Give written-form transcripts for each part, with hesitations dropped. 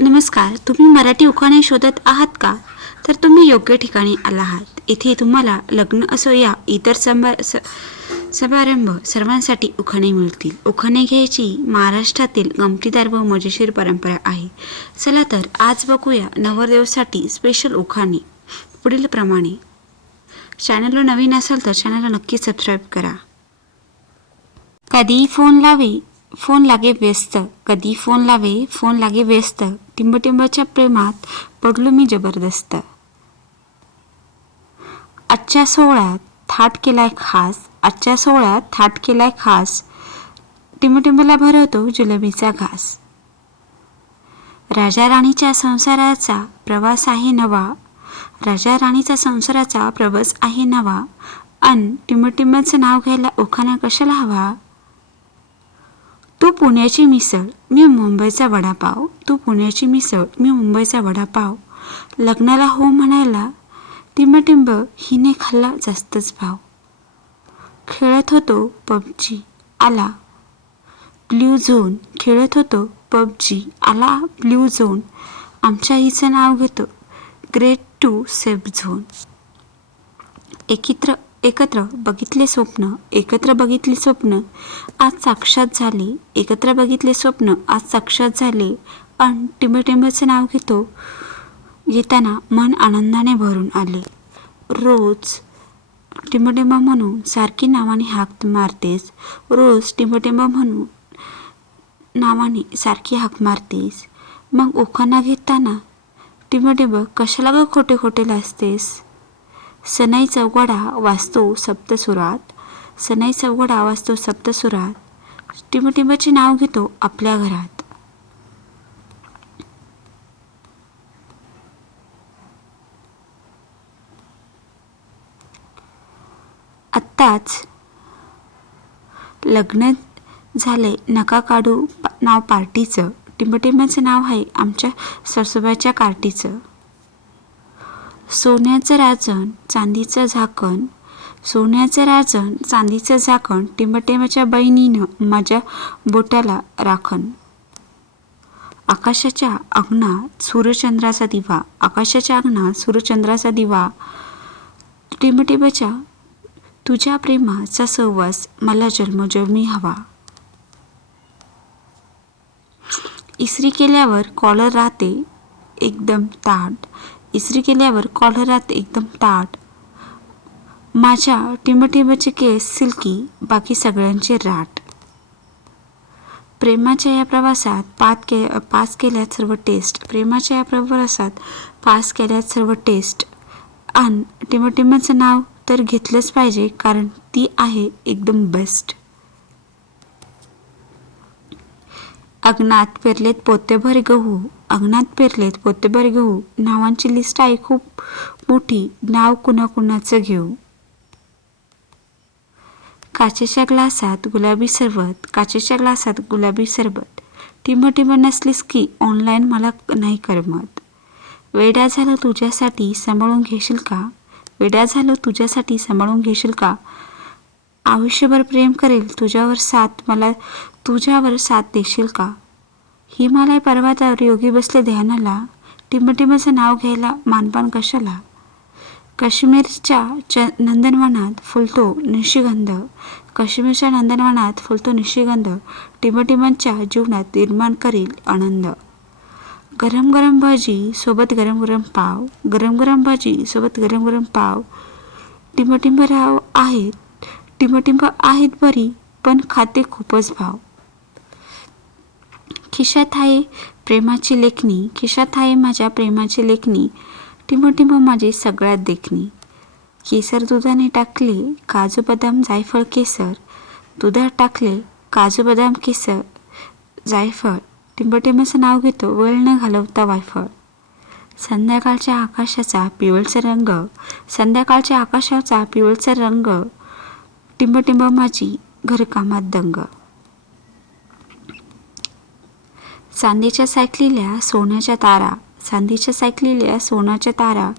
नमस्कार. तुम्ही मराठी उखाणे शोधत आहात का? तर तुम्ही योग्य ठिकाणी आला आहात. इथे तुम्हाला लग्न असो या इतर समारंभ सर्वांसाठी उखाणे मिळतील. उखाणे घ्यायची महाराष्ट्रातील गमतीदार व मजेशीर परंपरा आहे. चला तर आज बघूया नवरदेवासाठी स्पेशल उखाणे. पुढील प्रमाणे. चॅनलवर नवीन असाल तर चॅनलला नक्की सबस्क्राईब करा. कधी फोन लागे व्यस्त, कधी फोन लागे व्यस्त, टिंबटिंबाच्या प्रेमात पडलो मी जबरदस्त. आजच्या सोहळ्यात थाट केलाय खास, टिंबटिंबाला भरवतो जिलेबीचा घास. राजा राणीच्या संसाराचा प्रवास आहे नवा, अन टिंबटिंबाचं नाव घ्यायला उखाणा कशाला हवा. तू पुण्याची मिसळ मी मुंबईचा वडापाव, लग्नाला हो म्हणायला टिंबटिंब हिने खाल्ला जास्तच भाव. खेळत होतो पबजी आला ब्ल्यू झोन, आमच्या हिचं नाव घेतो ग्रेट टू सेफ झोन. एकत्र बघितले स्वप्न आज साक्षात झाले, अन टिंबटिंबाचं नाव घेताना मन आनंदाने भरून आले. रोज टिंबटिंब म्हणून सारखी नावाने हाक मारतेस, मग उखाणा घेताना टिंबटिंब कशाला ग खोटे लाजतेस. सनई चौघडा वाजतो सप्तसुरात, टिंबटिंबाचे नाव घेतो आपल्या घरात. आत्ताच लग्न झाले नका काढू नाव पार्टीचं, टिंबटिंबाचं नाव आहे आमच्या सासूबाईच्या कार्टीचं. सोन्याचं राजन चांदीचं झाकण, टिंबटिंबाच्या बहिणीनं माझ्या बोटाला राखण. आकाशाच्या अंगणात सूर्यचंद्राचा दिवा, टिंबटिंबाच्या तुझ्या प्रेमाचा सहवास मला जन्मोजन्मी हवा. इस्त्री केल्यावर कॉलर राहते एकदम ताट, माझ्या टिंबटिंबाचे केस सिल्की, बाकी सगळ्यांचे राट. प्रेमाच्या या प्रवासात पास केल्यात सर्व टेस्ट, अन टिंबटिंबाचं नाव तर घेतलंच पाहिजे, कारण ती आहे एकदम बेस्ट. अंगणात पेरलेत पोतेभर गहू, नावांची लिस्ट आहे खूप मोठी, नाव कुणाकुणाचं घेऊ. काचेच्या ग्लासात गुलाबी सरबत, टिंबटिंब नसलीस की ऑनलाईन मला नाही करमत. वेडा झालो तुझ्यासाठी सांभाळून घेशील का, आयुष्यभर प्रेम करेल तुझ्यावर साथ देशील का. हिमालय पर्वतावर योगी बसले ध्यानाला, टिंबटिंबाचं नाव घ्यायला मानपान कशाला. काश्मीरच्या नंदनवनात फुलतो निशिगंध, टिंबटिंबांच्या जीवनात निर्माण करील आनंद. गरम गरम भाजी सोबत गरम गरम पाव, टिंबटिंब आहेत बरी, पण खाते खूपच भाव. खिशात आहे माझ्या प्रेमाची लेखणी, टिंबटिंब माझी सगळ्यात देखणी. केसर दुधाने टाकले काजू बदाम जायफळ केसर, दुधात टाकले काजू बदाम केसर जायफळ, टिंबटिंबाचं नाव घेतो वेळ न घालवता वायफळ. संध्याकाळच्या आकाशाचा पिवळसर रंग, टिंबटिंब माझी घरकामात दंग. चांदीच्या सायकलीला सोन्याच्या तारा,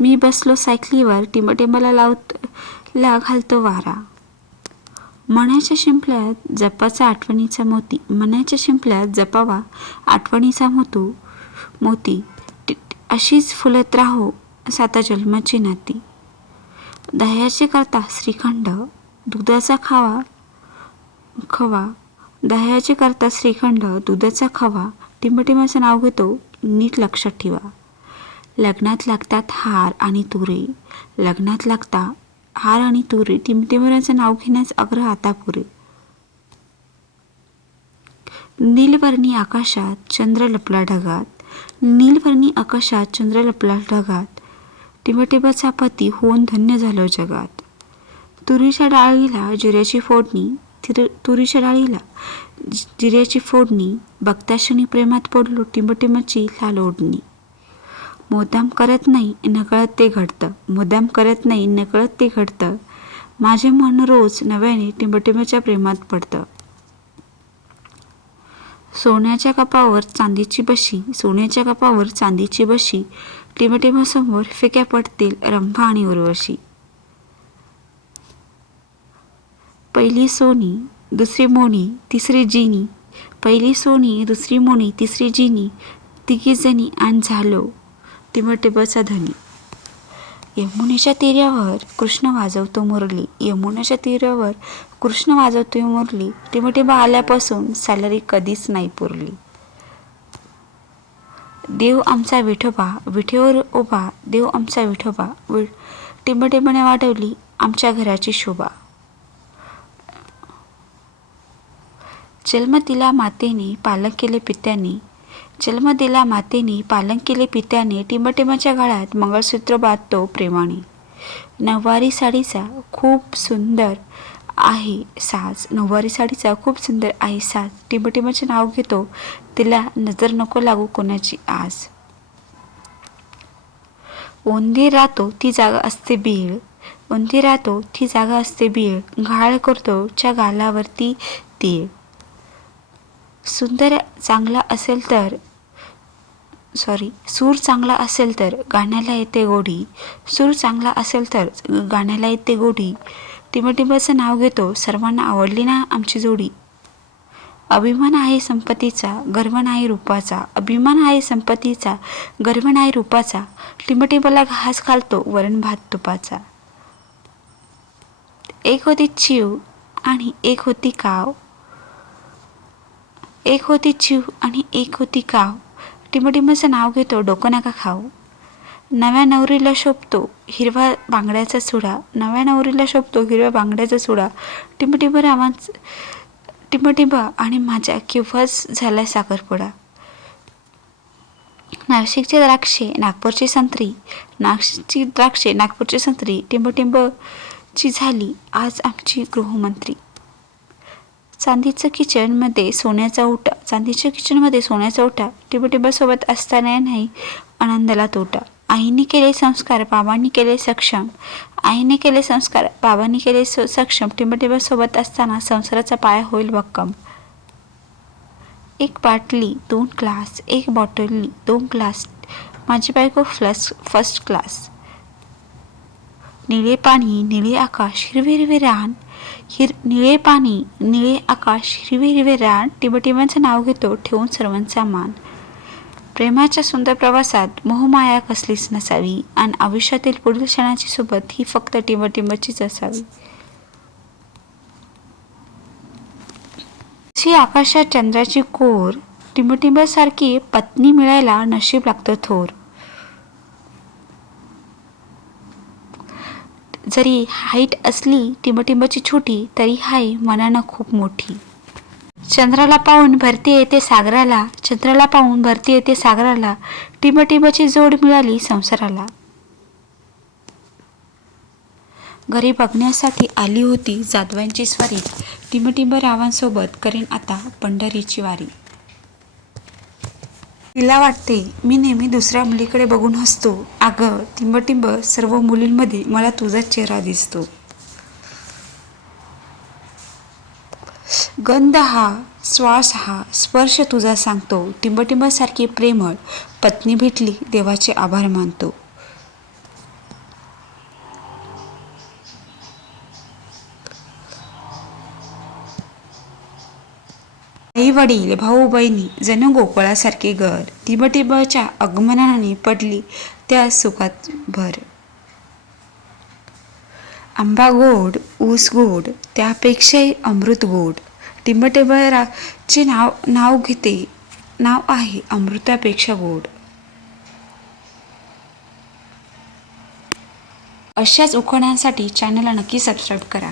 मी बसलो सायकलीवर टिंबटिंबाला घालतो वारा. मनाच्या शिंपल्यात जपावा आठवणीचा मोती, मोती अशीच फुलत राहो साता जन्माची नाती. दह्याचे करता श्रीखंड दुधाचा खवा दह्याचे करता श्रीखंड दुधाचा खवा टिंबटिंबाचं नाव घेतो नीट लक्षात ठेवा. लग्नात लागतात हार आणि तुरे लग्नात लागता हार आणि तुरे टिंबटिंबाचं नाव घेण्यास आग्रह आता पुरे. नीलवर्णी आकाशात चंद्र लपला ढगात नीलवर्णी आकाशात चंद्र लपला ढगात टिंबटिंबाचा पती होऊन धन्य झालो जगात. तुरीच्या डाळीला जिऱ्याची फोडणी तुरीच्या डाळीला जिऱ्याची फोडणी बघताक्षणी प्रेमात पडलो टिंबटिंबाची लाल ओढणी. मुद्दाम करत नाही नकळत ते घडतं मुद्दाम करत नाही नकळत ते घडतं माझे मन रोज नव्याने टिंबटिंबाच्या प्रेमात पडतं. सोन्याच्या कपावर चांदीची बशी सोन्याच्या कपावर चांदीची बशी टिंबटिंबासमोर फिक्या पडतील रंभा आणि उर्वशी. पहिली सोनी दुसरी मोनी तिसरी जिनी पहिली सोनी दुसरी मोनी तिसरी जिनी तिघी जणी आणि झालो टिंबटिंबाचा धनी. यमुनेच्या तीरावर कृष्ण वाजवतो मुरली यमुनेच्या तीरावर कृष्ण वाजवतो मुरली टिंबटिंबा आल्यापासून सॅलरी कधीच नाही पुरली. देव आमचा विठोबा विठेवर उभा देव आमचा विठोबा टिंबटिंबाने वाढवली आमच्या घराची शोभा. जन्म दिला मातेने पालन केले पित्याने जन्म दिला मातेने पालन केले पित्याने टिंबटिंबाच्या गळ्यात मंगळसूत्र बांधतो प्रेमाने. नऊवारी साडीचा खूप सुंदर आहे साज नऊवारी साडीचा खूप सुंदर आहे साज टिंबटिंबाचे नाव घेतो तिला नजर नको लागू कोणाची आज. ओंधी राहतो ती जागा असते बीळ ओंधी राहतो ती जागा असते बीळ घाळ करतो च्या गालावरती तीळ. सुंदर चांगला असेल तर सूर चांगला असेल तर गाण्याला येते गोडी सूर चांगला असेल तर गाण्याला येते गोडी टिंबटिंबाचं नाव घेतो सर्वांना आवडली ना आमची जोडी. अभिमान आहे संपत्तीचा गर्व नाही रूपाचा अभिमान आहे संपत्तीचा गर्व नाही रूपाचा टिंबटिंबाला घास घालतो वरण भात तुपाचा. एक होती चिव आणि एक होती काव एक होती चिव आणि एक होती काव टिंबटिंबाचं नाव घेतो डोकं नका खाऊ. नव्या नवरीला शोभतो हिरवा बांगड्याचा चुडा नव्या नवरीला शोभतो हिरव्या बांगड्याचा चुडा टिंबटिंबा आणि माझ्या केव्हाच झालाय साखरपुडा. नाशिकची द्राक्षे नागपूरची संत्री नाशिकची द्राक्षे नागपूरची संत्री टिंबटिंबची झाली आज आमची गृहमंत्री. चांदीच्या किचनमध्ये सोन्याचा ओटा टिंबटिंबासोबत असताना नाही आनंदाला तोटा. आईने केले संस्कार बाबांनी केले सक्षम आईने केले संस्कार बाबांनी केले सक्षम टिंबटिंबासोबत असताना संसाराचा पाया होईल भक्कम. एक बाटली 2 ग्लास एक बॉटली 2 ग्लास माझी बायको फर्स्ट क्लास. निळे पाणी निळे आकाश हिरवे हिरवे रान निळे पाणी निळे आकाश हिरवे हिरवे रान टिंबटिंबाचं नाव घेतो ठेवून सर्वांचा मान. प्रेमाच्या सुंदर प्रवासात मोहमाया कसलीच नसावी आणि आयुष्यातील पुढील क्षणाची सोबत ही फक्त टिंबटिंबाचीच असावी. अशी आकाशात चंद्राची कोर टिंबटिंबासारखी पत्नी मिळायला नशीब लागतं थोर. जरी हाईट असली टिंबटिंबाची छोटी तरी हाय मनानं खूप मोठी. चंद्राला पाहून भरती येते सागराला टिंबटिंबाची जोड मिळाली संसाराला. घरी बघण्यासाठी आली होती जाधवांची स्वारी टिंबटिंब रावांसोबत करीन आता पंढरीची वारी. तिला वाटते मी नेहमी दुसऱ्या मुलीकडे बघून हसतो अगं टिंबटिंब सर्व मुलींमध्ये मला तुझाच चेहरा दिसतो. गंध हा श्वास हा स्पर्श तुझा सांगतो टिंबटिंबासारखी प्रेमळ पत्नी भेटली देवाचे आभार मानतो. वडील भाऊ बहिणी जणू गोकुळासारखे घर. टिबटिबच्या आगमनाने पडली त्या सुखात भर. आंबा गोड, ऊस गोड, त्यापेक्षाही अमृत गोड. टिबटिबराचे नाव आहे अमृतापेक्षा गोड. अशाच उखाण्यांसाठी चॅनलला नक्की सबस्क्राईब करा.